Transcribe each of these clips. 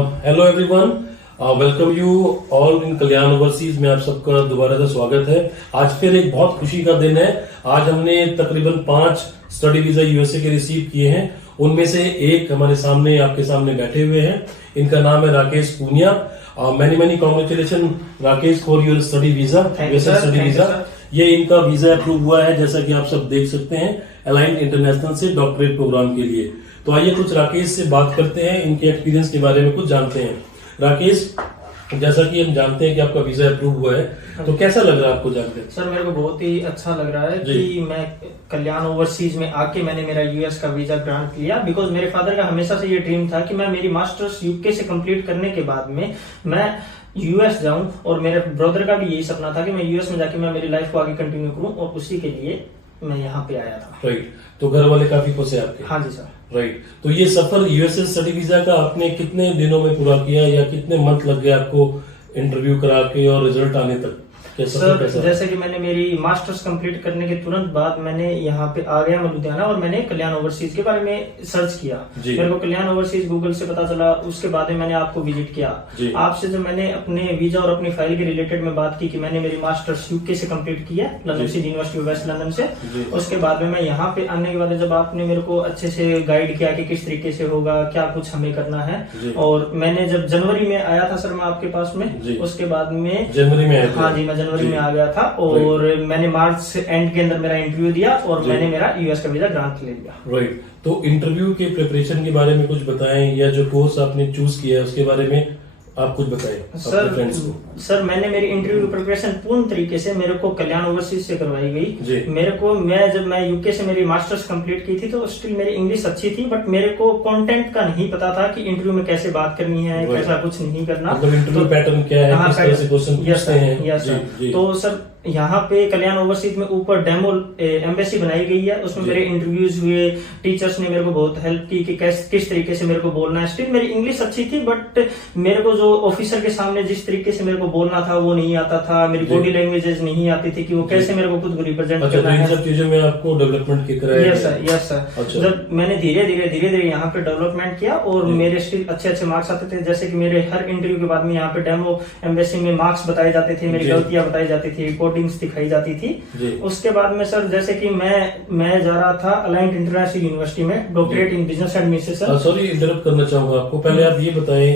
Hello everyone, welcome you all in Kalyan overseas में आप सबका दोबारा से स्वागत है। आज फिर एक बहुत खुशी का दिन है। आज हमने तकरीबन 5 स्टडी वीजा यूएसए के रिसीव किए हैं। उनमें से एक हमारे सामने आपके सामने बैठे हुए हैं। इनका नाम है Rakesh Punia. Many congratulation Rakesh for your study visa, USA study visa. ये इनका वीजा अप्रूव हुआ है, जैसा कि आप सब देख सकते हैं, अलाइंड इंटरनेशनल से डॉक्टरेट प्रोग्राम के लिए। तो आइए कुछ राकेश से बात करते हैं, इनके एक्सपीरियंस के बारे में कुछ जानते हैं। राकेश, जैसा कि हम जानते हैं कि आपका वीजा अप्रूव हुआ है, तो कैसा लग रहा है आपको जानकर? सर मेरे को बहुत ही अच्छा लग रहा है कि मैं कल्याण ओवरसीज में आके मैंने मेरा यूएस का वीजा ग्रांट लिया। बिकॉज मेरे फादर का हमेशा से ये ड्रीम था कि मैं मेरी मास्टर्स यूके से कंप्लीट करने के बाद में मैं यूएस जाऊं, और मेरे ब्रदर का भी यही सपना था कि मैं यूएस में जाके मैं मेरी लाइफ को आगे कंटिन्यू करूं, और उसी के लिए मैं यहाँ पे आया था। राइट, तो घर वाले काफी खुश है आपके? हाँ जी सर। राइट, तो ये सफर यूएसए स्टडी वीजा का आपने कितने दिनों में पूरा किया, या कितने मंथ लग गए आपको इंटरव्यू करा के और रिजल्ट आने तक? सर जैसे कि मैंने मेरी मास्टर्स कंप्लीट करने के तुरंत बाद मैंने यहाँ पे आ गया मैं लुधियाना, और मैंने कल्याण ओवरसीज के बारे में सर्च किया। मेरे को कल्याण ओवरसीज गूगल से पता चला, उसके बाद में मैंने आपको विजिट किया। आपसे जब मैंने अपने वीजा और अपनी फाइल के रिलेटेड में बात की कि मैंने मेरी मास्टर्स यूके से कंप्लीट की है, लंदन से, यूनिवर्सिटी ऑफ वेस्ट लंदन से, उसके बाद में मैं यहाँ पे आने के बाद जब आपने मेरे को अच्छे से गाइड किया कि किस तरीके से होगा, क्या कुछ हमें करना है, और मैंने जब जनवरी में आया था सर मैं आपके पास में, उसके बाद में जनवरी में? हाँ जी, मैं जनवरी में आ गया था, और मैंने मार्च एंड के अंदर मेरा इंटरव्यू दिया, और मैंने मेरा यूएस का वीजा ग्रांट ले लिया। राइट, तो इंटरव्यू के प्रिपरेशन के बारे में कुछ बताएं, या जो कोर्स आपने चूज किया है उसके बारे में आप कुछ बताएं अपने फ्रेंड्स को। सर मैंने मेरी इंटरव्यू प्रिपरेशन पूर्ण तरीके से मेरे को कल्याण ओवरसीज से करवाई गई। मेरे को जब मैं यूके से मेरी मास्टर्स कंप्लीट की थी तो स्टिल मेरी इंग्लिश अच्छी थी, बट मेरे को कंटेंट का नहीं पता था कि इंटरव्यू में कैसे बात करनी है, कैसा कुछ नहीं करना, मतलब इंटरव्यू पैटर्न क्या है, किस तरह से क्वेश्चन पूछते हैं। Yes sir. तो सर यहाँ पे कल्याण ओवरसीज में ऊपर डेमो एम्बेसी बनाई गई है, उसमें मेरे इंटरव्यूज हुए, टीचर्स ने मेरे को बहुत हेल्प की कि किस तरीके से मेरे को बोलना है। स्टिल मेरी इंग्लिश अच्छी थी, बट मेरे को जो ऑफिसर के सामने जिस तरीके से मेरे को बोलना था वो नहीं आता था। मेरी बॉडी लैंग्वेजेस नहीं आती थी कि वो कैसे मेरे को खुद को रिप्रेजेंट करना है। सब चीजों में आपको डेवलपमेंट की कराया? Yes sir, yes sir. जब मैंने धीरे धीरे यहाँ पे डेवलपमेंट किया, और मेरे स्टिल अच्छे मार्क्स आते थे। जैसे कि मेरे हर इंटरव्यू के बाद में यहाँ पे डेमो एम्बेसी में मार्क्स बताए जाते थे, मेरी गलतियां बताई जाती थी, रिपोर्टिंग्स दिखाई जाती थी। उसके बाद में सर जैसे कि मैं जा रहा था अलाइंड इंटरनेशनल यूनिवर्सिटी में doctorate in business administration. Sorry interrupt करना चाहूंगा आपको, पहले आप ये बताएं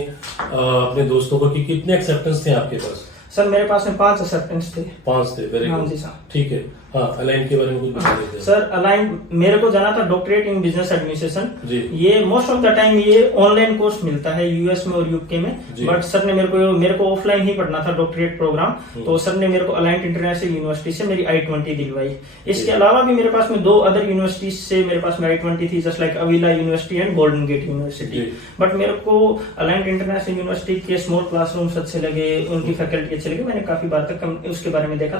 अपने दोस्तों को कि कितने एक्सेप्टेंस थे आपके पास? सर मेरे पास में 5 एक्सेप्टेंस थे। 5 थे, वेरी गुड। जी सर, ठीक है। हाँ, अलाइन के बारे में कुछ बता देते हैं। सर अलाइन मेरे को जाना था डॉक्टरेट इन बिजनेस एडमिनिस्ट्रेशन। ये मोस्ट ऑफ द टाइम ये ऑनलाइन कोर्स मिलता है यूएस में और यूके में, बट सर ने मेरे को ऑफलाइन ही पढ़ना था डॉक्टरेट प्रोग्राम। तो सर ने मेरे को अलाइंड इंटरनेशनल यूनिवर्सिटी से मेरी I-20 दिलवाई। इसके अलावा भी मेरे पास में 2 अदर यूनिवर्सिटी से मेरे पास में I-20 थी, just like Avila university and golden gate university. But मेरे को अलाइंड इंटरनेशनल यूनिवर्सिटी के स्मॉल क्लासरूम्स अच्छे लगे, उनकी फैकल्टी अच्छी लगी, मैंने काफी बार तक उसके बारे में देखा।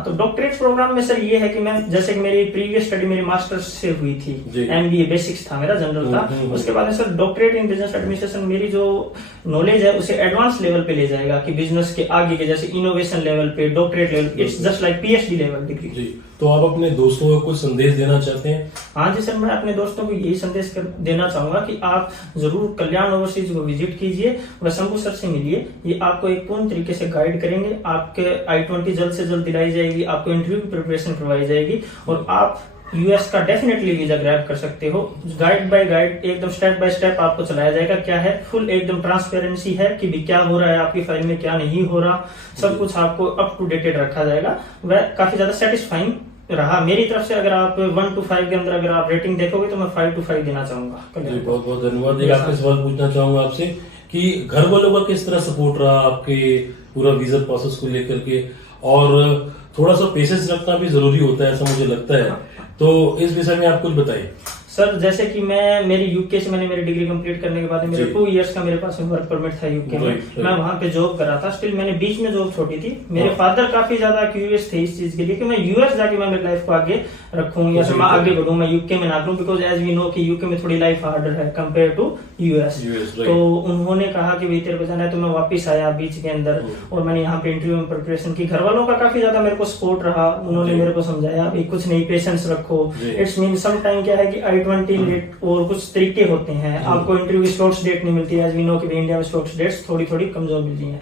तो डॉक्टरेट प्रोग्राम में सर ये है कि मैं जैसे कि मेरी प्रीवियस स्टडी मेरी मास्टर्स से हुई थी, एमबीए बेसिक्स था मेरा, जनरल था। उसके बाद sir doctorate in business administration मेरी जो नॉलेज है उसे एडवांस लेवल पे ले जाएगा, कि बिजनेस के आगे के जैसे इनोवेशन लेवल पे, doctorate level, it's just like PhD level degree. तो आप अपने दोस्तों को कुछ संदेश देना चाहते हैं? हाँ जी सर, मैं अपने दोस्तों को यही संदेश देना चाहूंगा कि आप जरूर कल्याण ओवरसीज को विजिट कीजिए, व शंभू सर से मिलिए। ये आपको एक पूर्ण तरीके से गाइड करेंगे, आपके I-20 जल्द से जल्द दिलाई जाएगी, आपको इंटरव्यू की प्रिपरेशन करवाई जाएगी, और आप यूएस का डेफिनेटली वीजा ग्रैब कर सकते हो। गाइड बाय गाइड एकदम स्टेप बाय स्टेप आपको चलाया जाएगा। क्या है, फुल एकदम ट्रांसपेरेंसी है कि भी क्या हो रहा है आपकी फाइल में, क्या नहीं हो रहा, सब कुछ आपको अप टू डेटेड रखा जाएगा। वह काफी ज्यादा सेटिस्फाइंग रहा मेरी तरफ से। अगर आप 1 to 5 के अंदर अगर आप रेटिंग देखोगे तो मैं 5 to 5 देना चाहूंगा। बहुत बहुत धन्यवाद। एक आपसे सवाल पूछना चाहूंगा आपसे कि घर वालों का किस तरह सपोर्ट रहा आपके पूरा वीजा प्रोसेस को लेकर के, और थोड़ा सा पेशेंस रखना भी जरूरी होता है ऐसा मुझे लगता है, तो इस विषय में आप कुछ बताइए। सर जैसे कि मेरी यूके से मैंने मेरी डिग्री कंप्लीट करने के बाद मेरे 2 इयर्स का मेरे पास वर्क परमिट था यूके में। मैं वहां पे जॉब कर रहा था। स्टिल मैंने बीच में जॉब छोड़ी थी। मेरे फादर काफी ज्यादा क्यूरियस थे इस चीज के लिए कि मैं यूएस जाके मैं मेरी लाइफ को आगे रखूं, या फिर मैं आगे बढ़ूं, मैं यूके में ना करूं, बिकॉज एज वी नो कि यूके में थोड़ी लाइफ हार्डर है कंपेयर टू यूएस। तो उन्होंने कहा कि भाई तेरे को जाना है, तो मैं वापिस आया बीच के अंदर, और मैंने यहाँ पे इंटरव्यू में प्रिपरेशन की। घर वालों का काफी ज्यादा मेरे को सपोर्ट रहा, उन्होंने मेरे को समझाया भाई कुछ नहीं, पेशेंस रखो। इट्स मीन सम टाइम क्या है कि H120 लेट और कुछ तरीके होते हैं। आपको इंटरव्यू स्लॉट्स डेट नहीं मिलती है, एज वी नो कि इंडिया में स्लॉट्स डेट्स थोड़ी थोड़ी कमजोर मिलती हैं।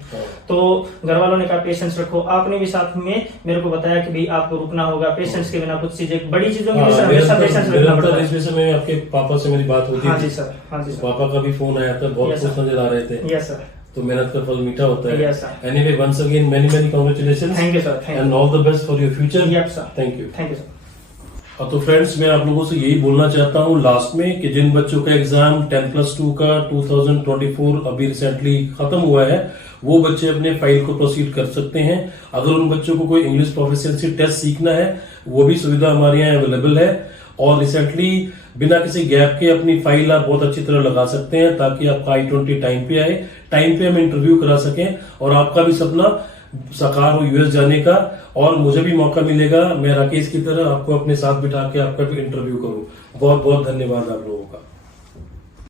तो घर वालों ने कहा पेशेंस रखो। आपने भी साथ में मेरे को बताया कि भाई आपको रुकना होगा, पेशेंस के बिना कुछ चीजें बड़ी चीजों में हमेशा पेशेंस रखना पड़ता है। इस विषय में आपके पापा से मेरी बात होती हाँ थी। जी सर, हाँ जी सर। पापा का भी फोन आया था, बहुत खुश नजर आ रहे थे। Yes sir. तो मेहनत का फल मीठा होता है। Yes, sir. Anyway, once again, many congratulations. Thank you, sir. Thank And you. all the best for your future. Yep, sir. Thank you. Thank you, sir. तो फ्रेंड्स, मैं आप लोगों से यही बोलना चाहता हूँ लास्ट में कि जिन बच्चों का एग्जाम 10+2 का 2024 अभी रिसेंटली खत्म हुआ है, वो बच्चे अपने फाइल को प्रोसीड कर सकते हैं। अगर उन बच्चों को कोई इंग्लिश प्रोफिशिएंसी टेस्ट सीखना है, वो भी सुविधा हमारे यहाँ अवेलेबल है। और रिसेंटली बिना किसी गैप के अपनी फाइल आप बहुत अच्छी तरह लगा सकते हैं, ताकि आपका I-20 टाइम पे आए, टाइम पे हम इंटरव्यू करा सकें और आपका भी सपना साकार हो यूएस जाने का। और मुझे भी मौका मिलेगा, मैं राकेश की तरह आपको अपने साथ बिठा के आपका भी इंटरव्यू करूं। बहुत बहुत धन्यवाद आप लोगों का।